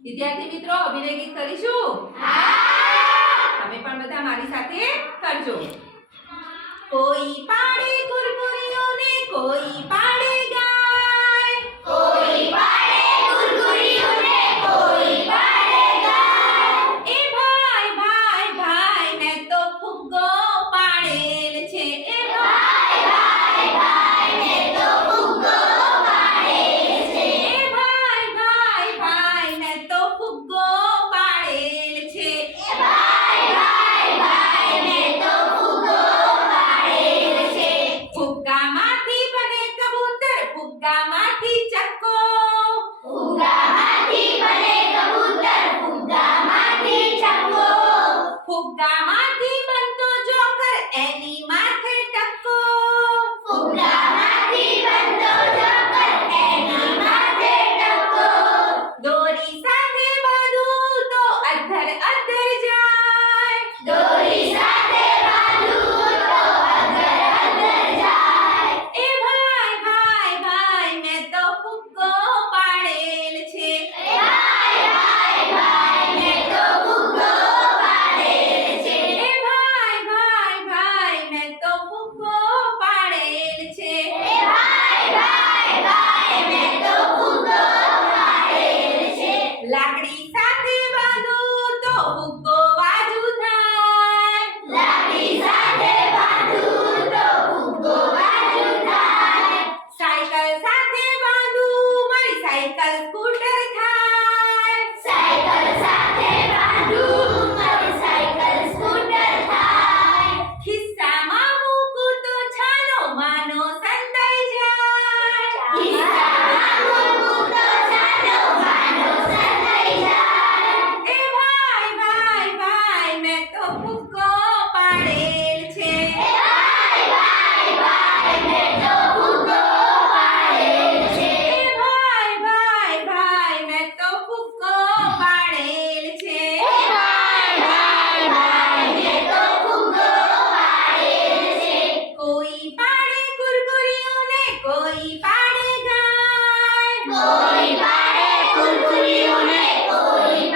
વિદ્યાર્થી મિત્રો અભિનય ગીત કરીશું? તમે પણ બધા મારી સાથે કરજો. કોઈ પાડે ગુરગુરીઓને, કોઈ પાડે ગાય, કોઈ પાડે ગુરગુરીઓને, કોઈ પાડે ગાય. એ ભાઈ ભાઈ ભાઈ મેં તો ફુગ્ગો પાડેલ છે. એ ભાઈ ભાઈ ભાઈ મેં તો ફુગ્ગો પાડેલ છે. એ ભાઈ ભાઈ ભાઈ મેં તો ફુગ્ગો પાડેલ છે. એ ભાઈ ભાઈ ભાઈ મેં તો ફુગ્ગો પાડેલ છે. ફુગ્ગામાંથી બને કબૂતર, ફુગ્ગામાંથી ચક્કો, ફુગ્ગામાંથી બને કબૂતર, ફુગ્ગામાંથી ચક્કો. ફુગ્ગામાંથી બનતો જોકર, એની માથે ટક્કો. ફુગ્ગામાંથી બનતો જોકર, એની માથે ટક્કો. દોરી સાથે બાંધું તો અધર અધર જાય, દોરી સાથે બાંધું તો અધર અધર જાય. એ ભાઈ ભાઈ ભાઈ મેં તો ફુગ્ગો પાડેલ છે. એ ભાઈ ભાઈ ભાઈ મેં તો ફુગ્ગો પાડેલ છે. એ ભાઈ ભાઈ ભાઈ મેં તો ફુગ્ગો પાડેલ છે. એ ભાઈ ભાઈ ભાઈ મેં તો ફુગ્ગો પાડેલ છે. લાકડી સાથે બાંધું તો ફુગ્ગો બાજુ થાય, લાકડી સાથે બાંધું તો ફુગ્ગો બાજુ થાય. સાયકલ સાથે બાંધું મારી સાયકલ સ્કૂટર થાય, સાયકલ સાથે બાંધું મારી સાયકલ સ્કૂટર થાય. ખિસ્સામાં મૂકું તો છાનો માનો સંતાઈ જાય, ખિસ્સામાં મૂકું તો છાનો માનો સંતાઈ જાય. એ ભાઈ ભાઈ ભાઈ મેં તો ફુગ્ગો પાડેલ છે. એ ભાઈ ભાઈ ભાઈ મેં તો ફુગ્ગો પાડેલ છે. એ ભાઈ ભાઈ ભાઈ મેં તો ફુગ્ગો પાડેલ છે. એ ભાઈ ભાઈ ભાઈ મેં તો ફુગ્ગો પાડેલ છે. કોઈ પાડે ગુરગુરીઓને, કોઈ પાડે ગાય, કોઈ પાડે ગુરગુરીઓને, કોઈ